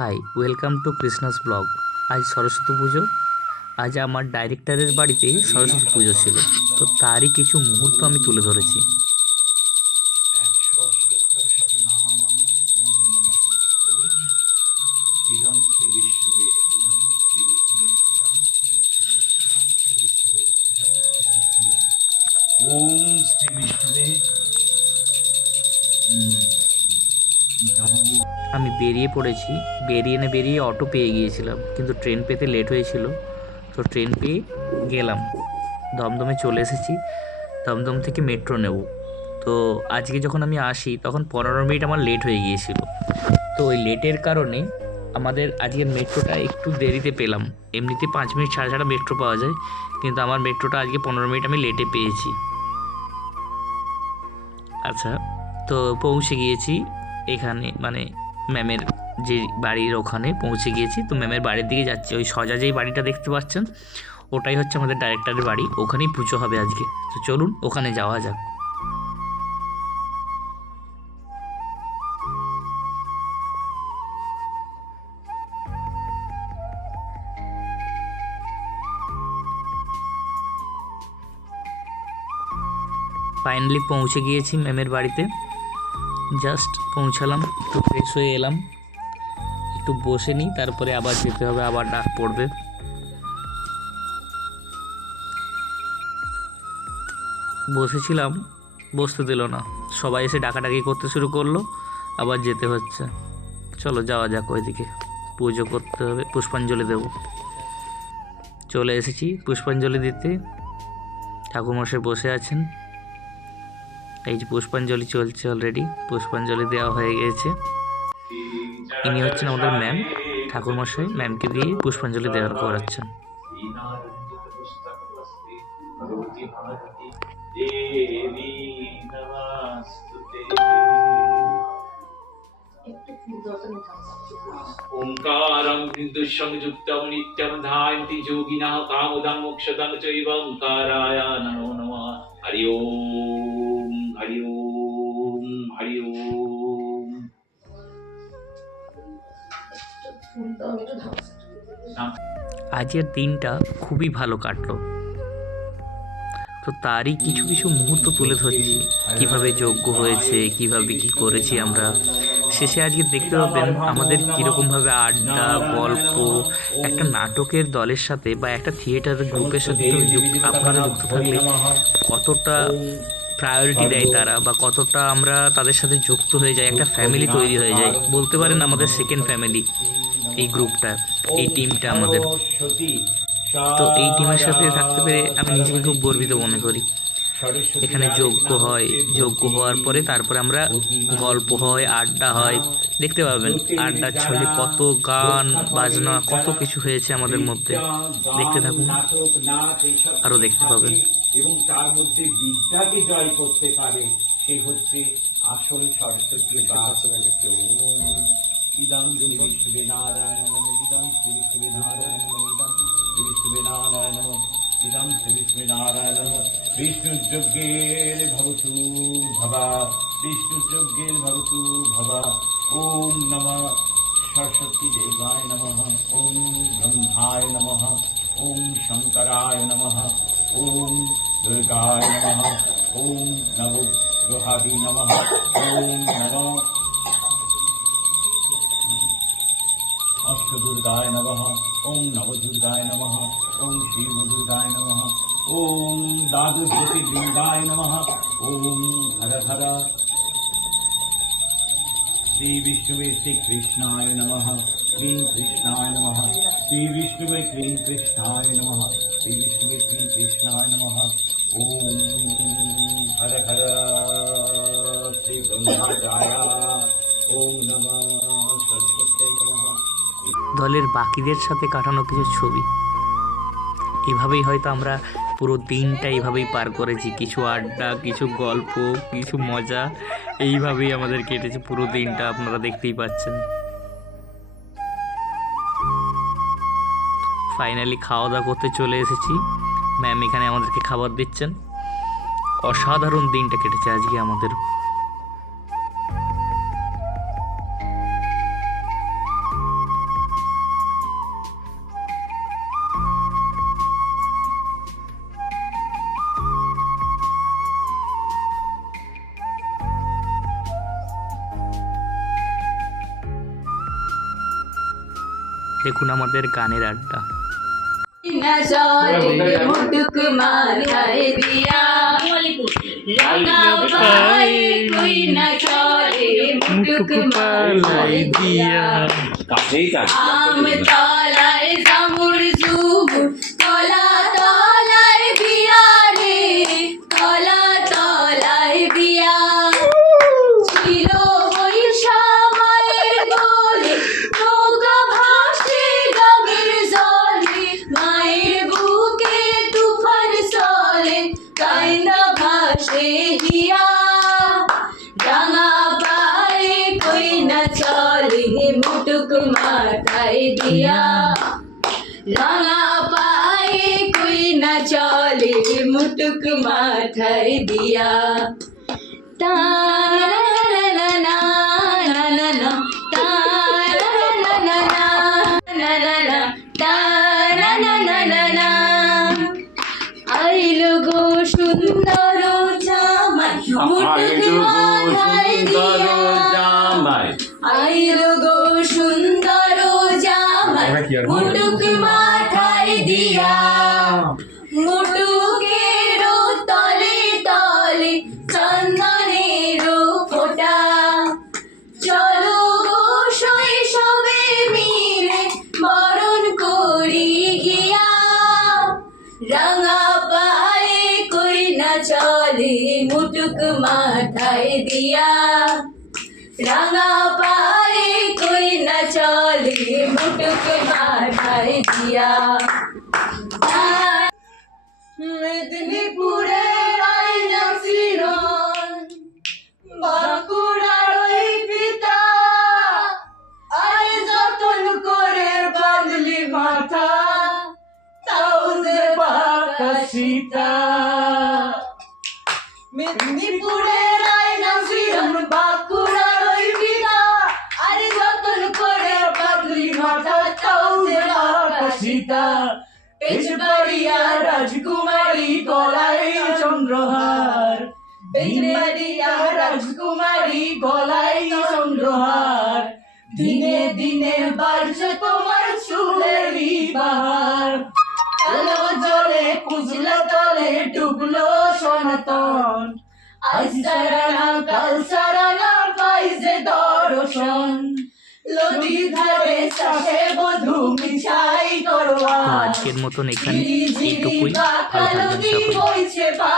High, welcome to Krishna's blog. আজ সরস্বতী পুজো। আজ আমার ডাইরেক্টরের বাড়িতে সরস্বতী পুজো ছিল, তো তারই কিছু মুহূর্ত আমি তুলে ধরেছি। ওম শ্রী বিষ্ণুবে আমি বেরিয়ে পড়েছি। বেরিয়ে অটো পেয়ে গিয়েছিলাম, কিন্তু ট্রেন পেতে লেট হয়েছিল, তো ট্রেন পেয়ে গেলাম। দমদমে চলে এসেছি। দমদম থেকে মেট্রো নেব। তো আজকে যখন আমি আসি তখন 15 মিনিট আমার লেট হয়ে গিয়েছিল। তো ওই লেটের কারণে আমাদের আজকের মেট্রোটা একটু দেরিতে পেলাম। এমনিতে 5 মিনিট ছাড়া ছাড়া মেট্রো পাওয়া যায়, কিন্তু আমার মেট্রোটা আজকে 15 মিনিট আমি লেটে পেয়েছি। আচ্ছা, তো পৌঁছে গিয়েছি এখানে, মানে ম্যামের যে বাড়ির ওখানে পৌঁছে গিয়েছি। তো ম্যামের বাড়ির দিকে যাচ্ছি। ওই সজা যেই বাড়িটা দেখতে পাচ্ছেন, ওটাই হচ্ছে আমাদের ডাইরেক্টরের বাড়ি। ওখানেই পুজো হবে আজকে। তো চলুন ওখানে যাওয়া যাক। ফাইনালি পৌঁছে গিয়েছি ম্যামের বাড়িতে। জাস্ট পৌঁছালাম, একটু ফ্রেশ হয়ে এলাম, একটু বসে নিই, তারপরে আবার যেতে হবে, আবার ডাক পড়বে। বসেছিলাম, বসতে দিল না, সবাই এসে ডাকাডাকি করতে শুরু করলো, আবার যেতে হচ্ছে। চলো যাওয়া যাক ওইদিকে, পুজো করতে হবে, পুষ্পাঞ্জলি দেব। চলে এসেছি পুষ্পাঞ্জলি দিতে। ঠাকুরমশাই বসে আছেন, এই যে পুষ্পাঞ্জলি চলছে, অলরেডি পুষ্পাঞ্জলি দেওয়া হয়ে গেছে। ইনি হচ্ছেন আমাদের ম্যাম, ঠাকুরমশাই। ম্যামকে দিয়ে পুষ্পাঞ্জলি দেওয়ার করাচ্ছেন। ओंकारं बिन्दुसंयुक्तं नित्यं ध्यायन्ति योगिनः कामदं मोक्षदं चैव ओंकाराय नमो नमः। हरि ओम हरि ओम हरि ओम। আজকের দিনটা খুবই ভালো কাটলো। তো তারই কিছু কিছু মুহূর্ত তুলে ধরছি, কিভাবে যজ্ঞ হয়েছে, কিভাবে কি করেছি আমরা। শেষে আজকে দেখতে পাবেন আমাদের কীরকমভাবে আড্ডা, গল্প, একটা নাটকের দলের সাথে বা একটা থিয়েটার গ্রুপের সাথে আপনারা যুক্ত থাকলে কতটা প্রায়োরিটি দেয় তারা, বা কতটা আমরা তাদের সাথে যুক্ত হয়ে যাই, একটা ফ্যামিলি তৈরি হয়ে যায়। বলতে পারেন আমাদের সেকেন্ড ফ্যামিলি এই গ্রুপটা, এই টিমটা আমাদের। তো এই টিমের সাথে থাকতে পেরে আমি নিজেকে খুব গর্বিত মনে করি। এখানে যজ্ঞ হয়, যজ্ঞ হওয়ার পরে তারপরে আমরা গল্প হয়, আড্ডা হয়। দেখতে পাবেন আড্ডার ছলে কত গান বাজনা, কত কিছু হয়েছে আমাদের মধ্যে। দেখতে থাকুন, আরও দেখতে পাবেন। এবং তার মধ্যে বিদ্যাকে জয় করতে পারে, সে হচ্ছে আসল সরস্বতী। ইদং শ্রী নারায়ণ ইদং শ্রী নারায়ণ ইদং শ্রী নারায়ণ ইদং শ্রী নারায়ণ। বিষ্ণুযজ্ঞের ভবতু ভবা, বিষ্ণুযজ্ঞের ভবতু ভবা। ওম নমঃ সরস্বতী দেবায় নমঃ। ওম ব্রহ্মায় নমঃ। ওম শঙ্করায় নমঃ। ওম দুর্গায় নমঃ। ওম নবগ্রহাদি নমঃ। ওম নমঃ অষ্টদুর্গায় নমঃ। ওম নবদুর্গায় নমঃ। ওম শিবদুর্গায় নমঃ। ওম দ্বাদশজ্যোতির্লিঙ্গায় নমঃ। ওম হর হর। শ্রী বিষ্ণুবে শ্রীকৃষ্ণায় নমঃ। ক্লীং কৃষ্ণায় নমঃ। শ্রী বিষ্ণুবে ক্লীং কৃষ্ণায় নমঃ। শ্রী বিষ্ণুবে ক্লীং কৃষ্ণায় নমঃ। ওম হর হর। শ্রী ব্রহ্মচার্য। ওম নমঃ সরস্বত্যৈ নমঃ। দলের বাকিদের সাথে কাটানো কিছু ছবি। এভাবেই হয়তো আমরা পুরো দিনটা এইভাবেই পার করেছি, কিছু আড্ডা, কিছু গল্প, কিছু মজা, এইভাবেই আমাদের কেটেছে পুরো দিনটা, আপনারা দেখতেই পাচ্ছেন। ফাইনালি খাওয়া দাওয়া করতে চলে এসেছি। ম্যাম এখানে আমাদেরকে খাবার দিচ্ছেন। অসাধারণ দিনটা কেটেছে আজকে আমাদের। দেখুন আমাদের গানের আড্ডা। मुटुक माथाए दिया रंगा पाए कोई न चले मुटुक माथाए दिया आम तलाए जामुर झुमुर तला तलाए बिया रे तला तलाए बिया ছিল বৈশা মায়ের কোলে নৌকা ভাসে গঙ্গের জলে মায়ের বুকে তুফান চলে কাইন্দা ভাসে হিয়া রাঙা পায়ে কই না চলে মুটুক মাথায় দিয়া রাঙা পায়ে কই না চলে মুটুক মাথায় দিয়া তা না না না না না তা না না না না না না তা না না না না না আইলো গো সুন্দর জামাই মুটুক মাথায় দিয়া আইলো গো সুন্দর জামাই মুটুক মাথায় দিয়া মুটুকের তলে তলে চন্দনের ফোঁটা চলো গো শৈশবে মিলে বরণ করি গিয়া রাঙা পায়ে কই না চলে মুটুক মাথায় দিয়া রাঙা পায়ে কই না চলে মুটুক মাথায় দিয়া মেদিনীপুরের আয়না শিরন বাঁকুড়ার ওই পিতা আরে যতন করে বাঁধলি মাথা তাও যে বাঁকা সীতা মেদিনীপুরের আয়না শিরন বাঁকুড়ার ওই পিতা আরে যতন করে বাঁধলি মাথা তাও যে বাঁকা সীতা পেশবাড়িয়া রাজকুমারী গলায় চন্দ্রহার পেশবাড়িয়া রাজকুমারী গলায় চন্দ্রহার দিনে দিনে বাড়ছে তোমার চুলেরই বাহার কালো জলে কুজলা তলে ডুবলো সনাতন আজ সারানা কাল সারানা পাই যে দর্শন লদি ধারে চাষে বধু মিছাই করোয়া তো আজকের মতন এখানে এইটুকুই। ভালো থাকবেন সকলে।